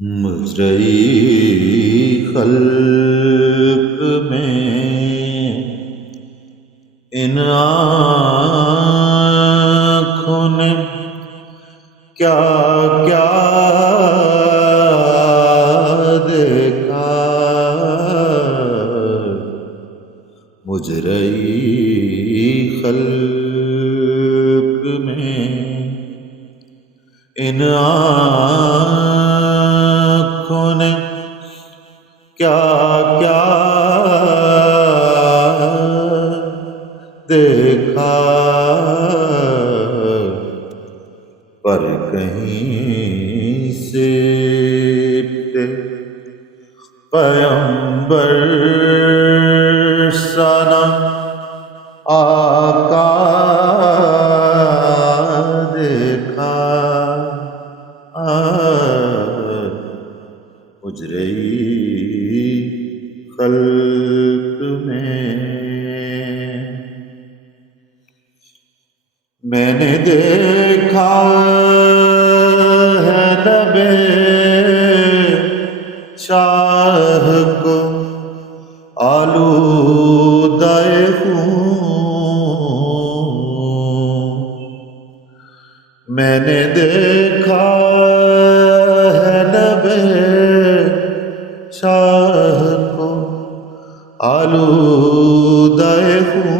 مزرعی خلق میں ان آنکھوں نے کیا کیا دیکھا، مجرئی خلق میں ان آنکھوں نے کیا کیا دیکھا، پر کہیں سے پیمبر سا نہ آقا دیکھا، مجرئی خلق میں نے دیکھا ہے نبے شاہ کو آلودہ خون، میں نے دیکھا ہے نبے شاہ کو آلودہ خون،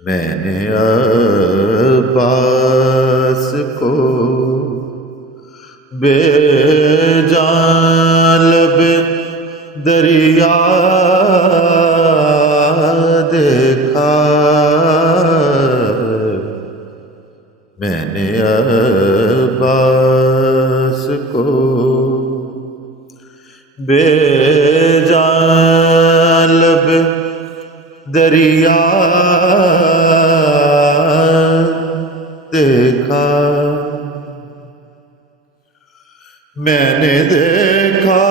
میں نے عباس کو بے جان لب دریا دیکھا، میں نے عباس کو بے جان لب دریا دیکھا، میں نے دیکھا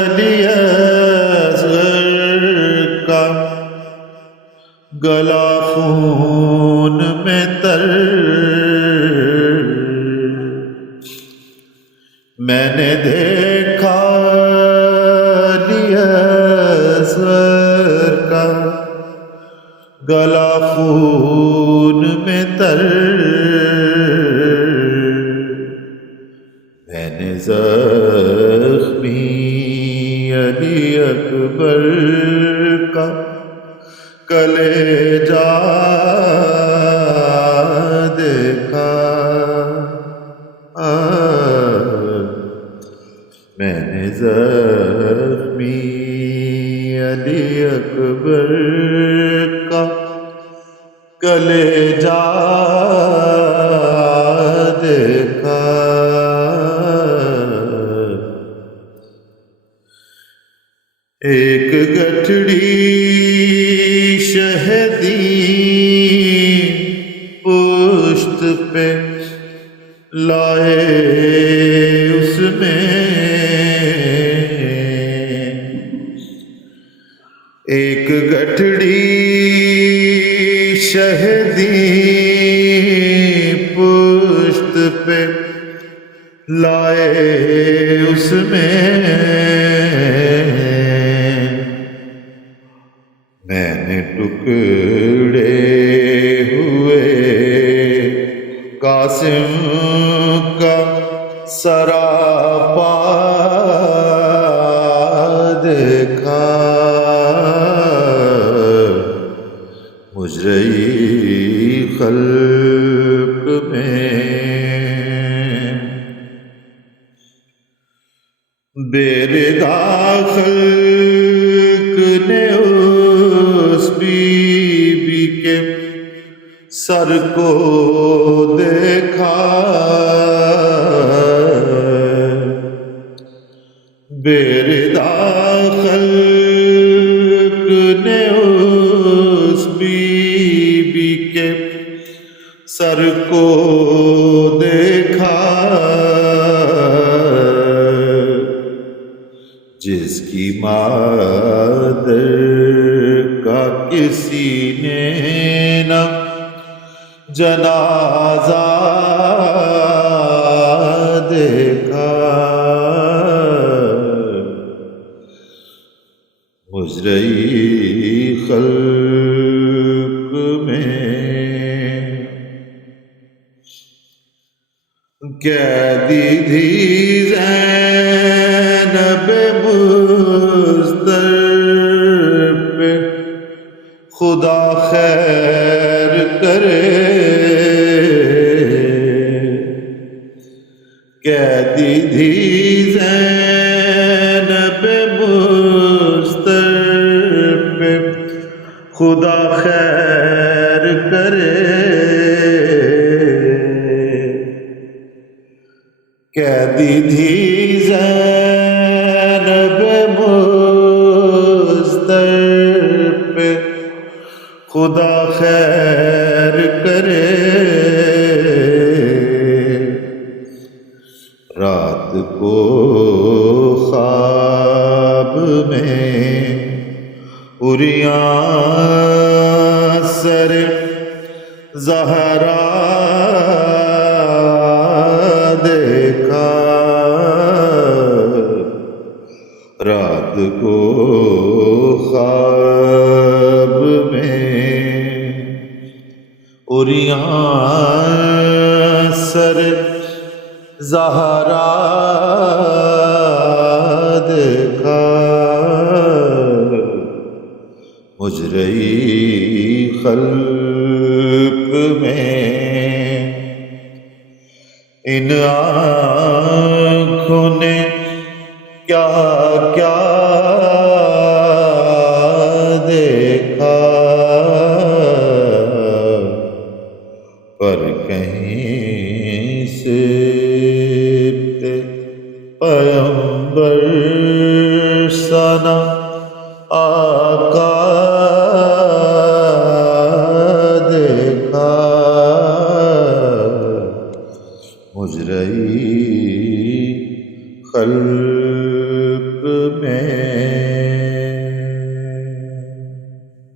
علی اصغر کا گلا خون میں تر، میں نے دیکھا علی اصغر کا گلا خون میں تر، میں نے زخمی علی اکبر کا کلیجہ دیکھا، میں نے زخمی علی اکبر کا کلیجہ دیکھا، ایک گٹھڑی شہدی پشت پہ لائے اس میں، ایک گٹھڑی شہدی پشت پہ لائے اس میں، میں نے ٹکڑے ہوئے قاسم کا سراپا دیکھا، مجرئی خلق میں بے رضا خلق نے اس بی بی کے سر کو دیکھا، بے رضا خلق نے اس بی بی کے سر کو دیکھا، جس کی مادر کا کسی نے نہ جنازہ قیدی تھی زینب مضطر پہ، خدا خیر کرے، قیدی تھی زینب مضطر پہ، خدا خیر کرے، قیدی تھی زینب مضطر پہ، خدا خیر کرے، رات کو خواب میں عریاں سر زہرا دیکھا، رات کو خواب میں عریاں سر زہرا دیکھا، مجرئی خلق میں ان آنکھوں نے کیا کیا دیکھا، پر کہیں سے پیغمبر سنا آقا دیکھا، مجرئی خلق